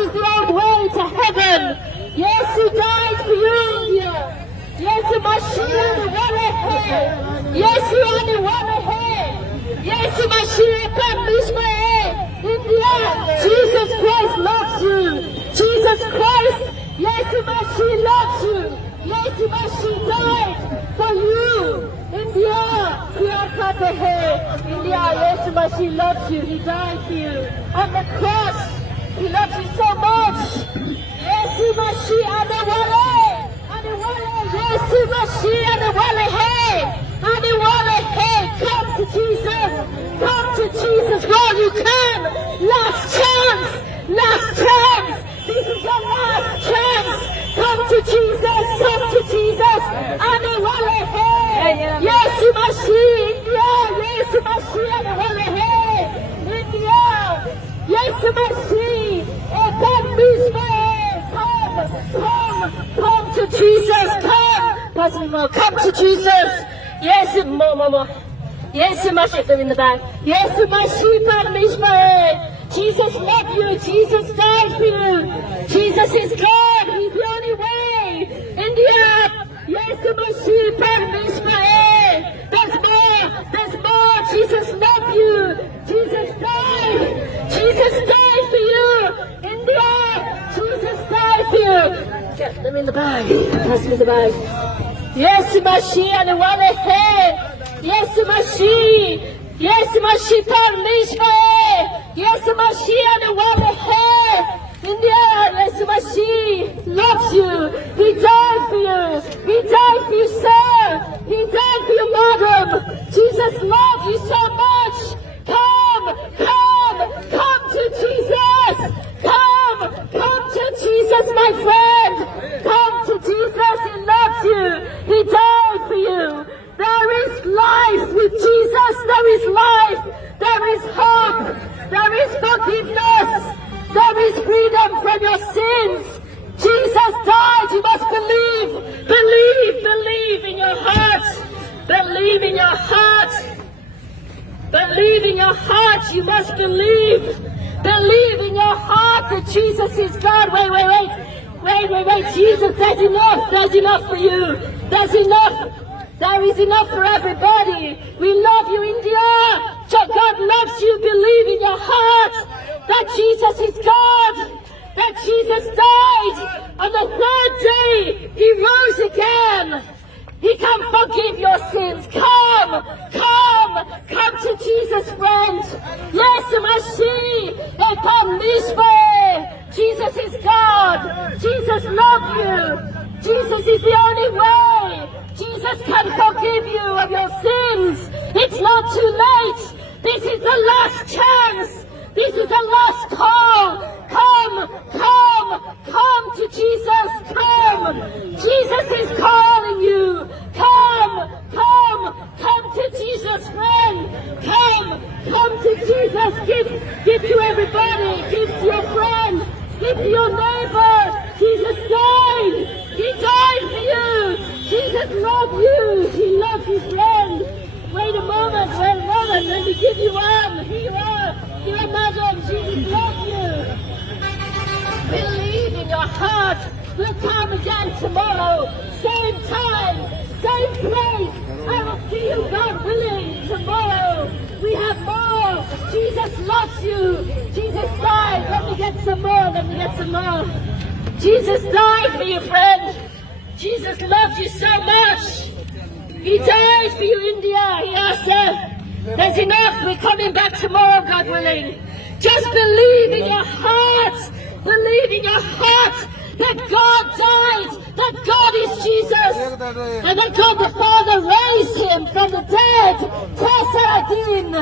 is the only way to heaven. Yesu died for you, India. Yesu Mashiach aniwalehe. Yesu aniwalehe. Yesu Mashiach kamishmae. India, Jesus Christ loves you. Jesus Christ, Yesu Mashiach loves you. Yesu Mashiach died for you. India, India, Yesu Mashiach loves you. He died for you on the cross. He loves you so much. Yesu Mashiach aniwale. Yesu Mashiach aniwalehe. Come to Jesus. Come to Jesus while you can. Last chance. Last chance. This is your last chance. Come to Jesus. Come to Jesus. Aniwalehe. Yesu Mashiach. India. Yesu Mashiach aniwalehe. India. Yesu Mashiach. Come to Jesus. Come to Jesus. Yes, more. Yes, Mashiach, they're in the back. Yes, Mashiach, Jesus loved you. Jesus died for you. Jesus is God. He's the only way. India. Yes, Mashiach, there's more. There's more. Jesus loved you. Jesus died. Jesus died for you. India. Jesus died for you. Get them in the bag. Pass me the bag. Yes, Mashiach, aniwalehe. Yes, Mashiach. Yes, Mashiach, Yes, Mashiach, aniwalehe. India, yes, Mashiach loves you. He died for you. He died for you, sir. He died for you, madam. Jesus loves you so much. Come to Jesus. Come to Jesus, my friend. Come to Jesus. He loves you. He died for you. There is life with Jesus. There is life. There is hope. There is forgiveness. There is freedom from your sins. Jesus died. You must believe. Believe in your heart. Believe in your heart. Believe in your heart. You must believe. Believe in your heart that Jesus is God. Wait. Jesus, there's enough. There's enough for you. There's enough. There is enough for everybody. We love you, India. God loves you. Believe in your heart that Jesus is God. That Jesus died. On the third day, He rose again. He can forgive your sins. Come to Jesus, friend. Yes, Mashiach, Jesus is God. Jesus loves you. Jesus is the only way. Jesus can forgive you of your sins. It's not too late. This is the last chance. This is the last call. Come to Jesus. Come. Jesus is calling you. Come to Jesus, friend. Come to Jesus. Give to everybody. Give to your friend. Give to your neighbor. Jesus died. He died for you. Jesus loves you. He loves you, friend. Wait a moment. Let me give you one. Here you are. Here are, madam. Jesus loves you. Believe in your heart. We'll come again tomorrow. Same time. Same place. I will see you, God willing, tomorrow. We have more. Jesus loves you. Jesus died. Let me get some more. Jesus died for you, friend. Jesus loves you so much. He died for you, India. Yes, sir. There's enough. We're coming back tomorrow, God willing. Just believe in your heart. Believe in your heart that God died, that God is Jesus, and that God the Father raised Him from the dead. Tessaradin,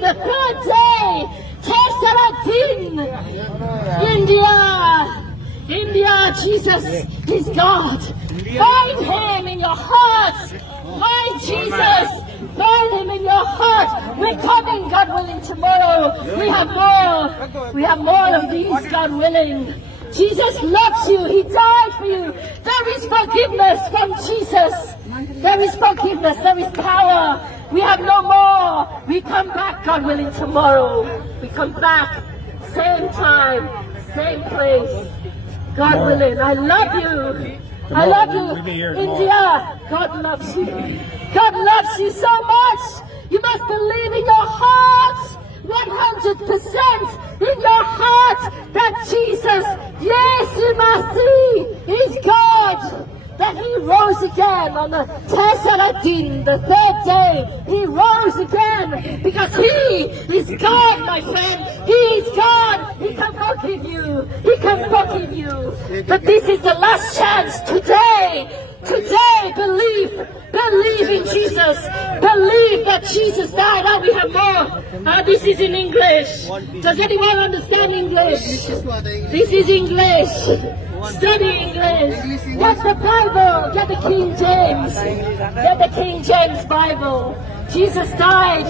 the third day. Tessaradin. India, Jesus is God. Find Him in your heart. Find Jesus. Find Him in your heart. We're coming, God willing, tomorrow. We have more of these, God willing. Jesus loves you. He died for you. There is forgiveness from Jesus. There is forgiveness. There is power. We have no more. We come back, God willing, tomorrow. We come back. Same time. same place. God willing. I love you. I love you, India. God loves you. God loves you so much. You must believe in your heart, 100% in your heart, that Jesus, Yesu Masih, is God. That he rose again on the Tesaradin, the third day. He rose again because he is God, my friend. He is God. He can forgive you. He can forgive you. But this is the last chance today. Today, believe in Jesus. Believe that Jesus died. Oh, we have more. This is in English. Does anyone understand English? This is English. Study English. Get the Bible. Get the King James. Get the King James Bible. Jesus died.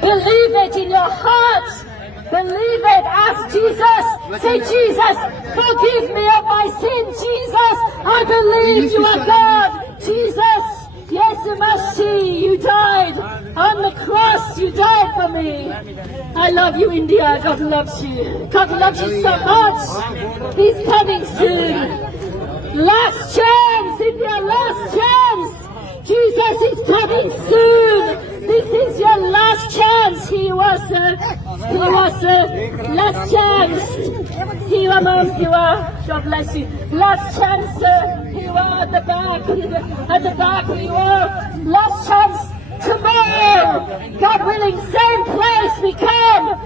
Believe it in your heart. Believe it. Ask Jesus. Say, Jesus, forgive me of my sin. Jesus, I believe you are God. Jesus, yes, Masih, you died on the cross. You died for me. I love you, India. God loves you. God loves you so much. He's coming soon. Last chance, India. Last chance. Jesus is coming soon. This is your last chance. He was last chance. He was, God bless you. Last chance. He was at the back. He was last chance. Tomorrow, God willing, same place we come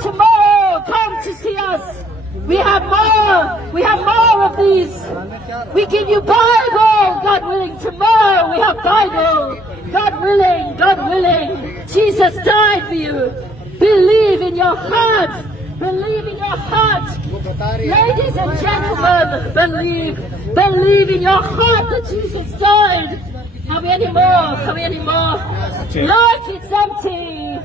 tomorrow. Come to see us. We have more of these. We give you Bible, God willing. Tomorrow we have Bible. God willing. Jesus died for you. Believe in your heart. Believe in your heart. Ladies and gentlemen, believe in your heart that Jesus died. Have we any more? Look, it's empty.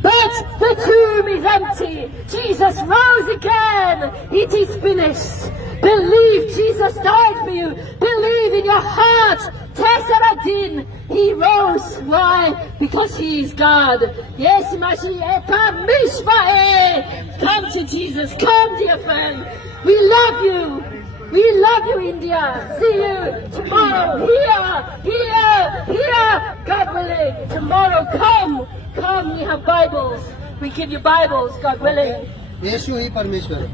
But the tomb is empty. Jesus rose again. It is finished. Believe Jesus died for you. Believe in your heart. Tesaradin. He rose. Why? Because he is God. Yes, Mashiach. Come to Jesus. Come, dear friend. We love you. We love you, India. See you tomorrow. Here. God willing. Tomorrow, come, we have Bibles. We give you Bibles, God willing. यीशु ही परमेश्वर है।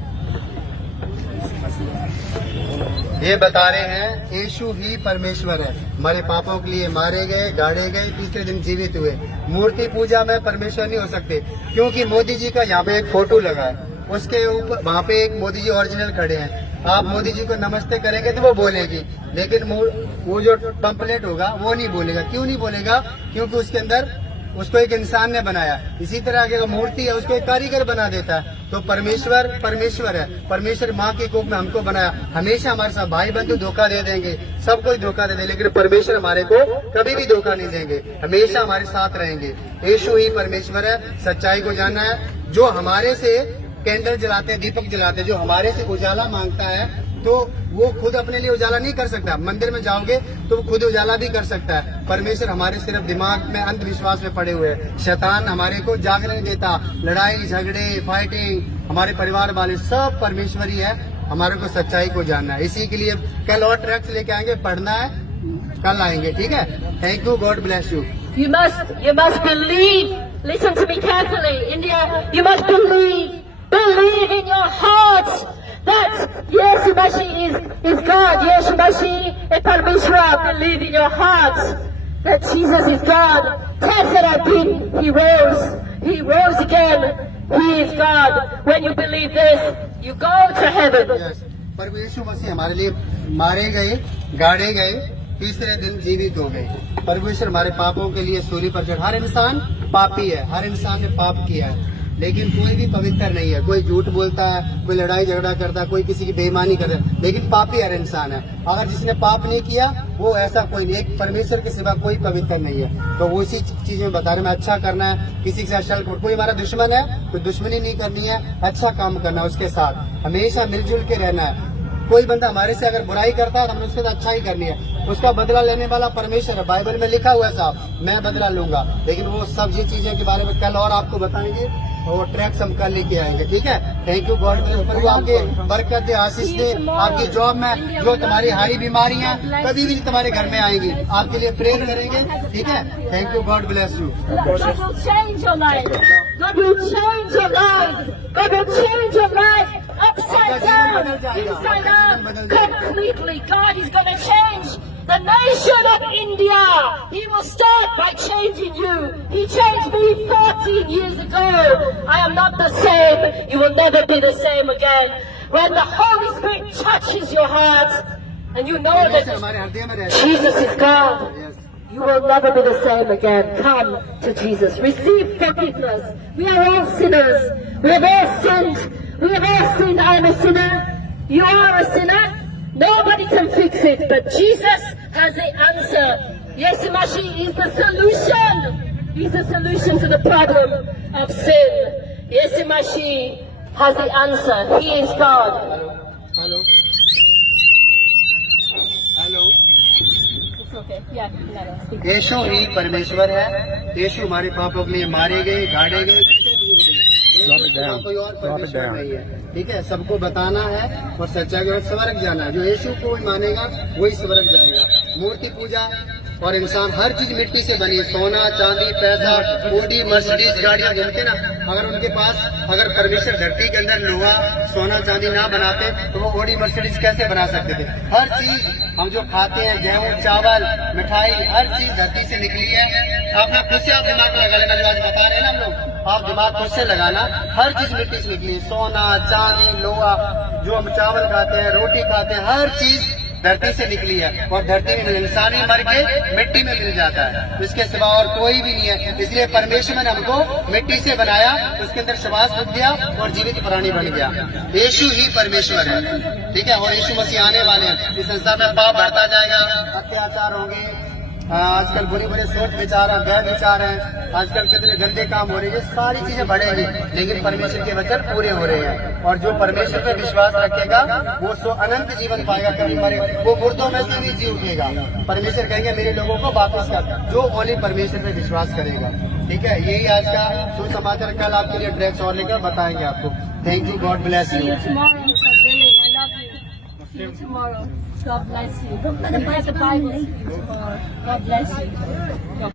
ये बता रहे हैं यीशु ही परमेश्वर है। हमारे पापों के लिए मारे गए, गाड़े गए, तीसरे दिन जीवित हुए। मूर्ति पूजा में परमेश्वर नहीं हो सकते, क्योंकि मोदी जी का यहाँ पे एक फोटो लगा है, उसके ऊपर वहाँ पे एक मोदी जी ओरिजिनल खड़े हैं। आप मोदी जी को नमस्ते करेंगे तो वो बोलेगी, लेकिन वो जो पंपलेट होगा वो नहीं बोलेगा। क्यों नहीं बोलेगा? क्योंकि उसके अंदर उसको एक इंसान ने बनाया। इसी तरह अगर मूर्ति है उसको एक कारीगर बना देता है। तो परमेश्वर है। परमेश्वर माँ की कोख में हमको बनाया। हमेशा हमारे साथ भाई बंधु धोखा दे देंगे, सब कोई धोखा दे देंगे, लेकिन परमेश्वर हमारे को कभी भी धोखा नहीं देंगे, हमेशा हमारे साथ रहेंगे। यीशु ही परमेश्वर है। सच्चाई को जानना है। जो हमारे से कैंडल जलाते हैं, दीपक जलाते हैं, जो हमारे से उजाला मांगता है, तो वो खुद अपने लिए उजाला नहीं कर सकता। मंदिर में जाओगे तो वो खुद उजाला भी कर सकता है। परमेश्वर हमारे सिर्फ दिमाग में अंधविश्वास में पड़े हुए हैं। शैतान हमारे को जागने नहीं देता। लड़ाई झगड़े, फाइटिंग, हमारे परिवार वाले सब परमेश्वर ही है। हमारे को सच्चाई को जानना है। इसी के लिए कल और ट्रैक्स लेके आएंगे, पढ़ना है, कल आएंगे। ठीक है? Thank you. God bless you. You must believe. Listen to me carefully, India. You must believe in your heart that Yesu Masih is God. Yesu Masih is Parmeshwar. Believe in your heart that Jesus is God. Tesaradin, he rose again. He is God. When you believe this, you go to heaven. Yes. प्रभु यीशु मसीह हमारे लिए मारे गए, गाड़े गए, तीसरे दिन जीवित हो गए। परमेश्वर हमारे पापों के लिए सूली पर चढ़ा। हर इंसान पापी है, हर इंसान ने पाप किया है, लेकिन कोई भी पवित्र नहीं है। कोई झूठ बोलता है, कोई लड़ाई झगड़ा करता है, कोई किसी की बेईमानी करता है, लेकिन पापी हर इंसान है। अगर जिसने पाप नहीं किया वो ऐसा कोई नहीं, एक परमेश्वर के सिवा कोई पवित्र नहीं है। तो वो इसी चीज में बता रहे हैं, अच्छा करना है, किसी के साथ कोई हमारा दुश्मन है तो दुश्मनी नहीं करनी है, अच्छा काम करना है, उसके साथ हमेशा मिलजुल के रहना है। कोई बंदा हमारे से अगर बुराई करता है तो हमें उसके साथ अच्छा ही करनी है। उसका बदला लेने वाला परमेश्वर है। बाइबल में लिखा हुआ है साहब, मैं बदला लूंगा। लेकिन वो सब ये चीजें के बारे में कल और आपको बताएंगे। और ट्रैक्स हम कल लेके आएंगे, ठीक है। Thank you, god bless. प्रभु आपके बरकत दे, आशीष दे, आपकी जॉब में जो तुम्हारी हारी बीमारियां कभी भी तुम्हारे घर में आएंगी, आपके लिए प्रेयर करेंगे, ठीक है। Thank you, god bless you. God will change your life. God will change your life. God will change your life upside down, inside out, completely. God is going to change the nation of India. He will start by changing you. He changed me 14 years ago. I am not the same. You will never be the same again. When the Holy Spirit touches your heart and you know that हमारे हृदय में रहते Jesus is God, you will never be the same again. Come to Jesus. Receive forgiveness. We are all sinners. We have all sinned. We have all sinned. I am a sinner. You are a sinner. Nobody can fix it, but Jesus has the answer. Yeshua Mashiach is the solution. He's the solution to the problem of sin. Yeshua Mashiach has the answer. He is God. Hello hello. It's okay. Yeah, no, speak. यीशु ही परमेश्वर है। यीशु हमारे पापों के लिए मारे गए, गाड़े गए, कोई और परमेश्वर नहीं है, ठीक है। सबको बताना है और सच्चाई और स्वर्ग जाना है। जो यीशु को मानेगा वही स्वर्ग जाएगा। मूर्ति पूजा और इंसान हर चीज मिट्टी से बनी, सोना चांदी पैसा ऑडी मर्सिडीज गाड़ियां घूमते ना, अगर उनके पास अगर परमेश्वर धरती के अंदर लोहा सोना चांदी ना बनाते तो वो ऑडी मर्सिडीज कैसे बना सकते थे। हर चीज हम जो खाते हैं, गेहूं चावल मिठाई, हर चीज धरती से निकली है। अपना खुद से आप दिमाग लगा लेना, जो आज बता रहे हैं ना हम लोग, आप दिमाग खुद से लगाना। हर चीज मिट्टी से निकली है, सोना चांदी लोहा, जो हम चावल खाते हैं रोटी खाते हैं, हर चीज धरती से निकली है। और धरती में इंसान ही मर के मिट्टी में मिल जाता है, इसके सिवा और कोई भी नहीं है। इसलिए परमेश्वर ने हमको मिट्टी से बनाया, उसके अंदर श्वास फूंक दिया और जीवित प्राणी बन गया। यीशु ही परमेश्वर है, ठीक है। और यीशु मसीह आने वाले हैं। इस संसार में पाप बढ़ता जाएगा, अत्याचार होंगे, आजकल बुरी बुरी सोच विचार है, गैर विचार है, आजकल कितने गंदे काम हो रहे हैं, ये सारी चीजें बढ़ेंगी, लेकिन परमेश्वर के वचन पूरे हो रहे हैं। और जो परमेश्वर पे विश्वास रखेगा वो अनंत जीवन पाएगा, कभी मरे वो मुर्दों में से भी जी उठेगा। परमेश्वर कहेंगे मेरे लोगों को वापस कर, जो ओनली परमेश्वर पे विश्वास करेगा, ठीक है। यही आज का सुसमाचार। कल आपके लिए ड्रैग्स और लेकर बताएंगे आपको। Thank you, god bless See you. you tomorrow. God willing. I love you. See you tomorrow. God bless you. And read the Bible. See you tomorrow. God bless you.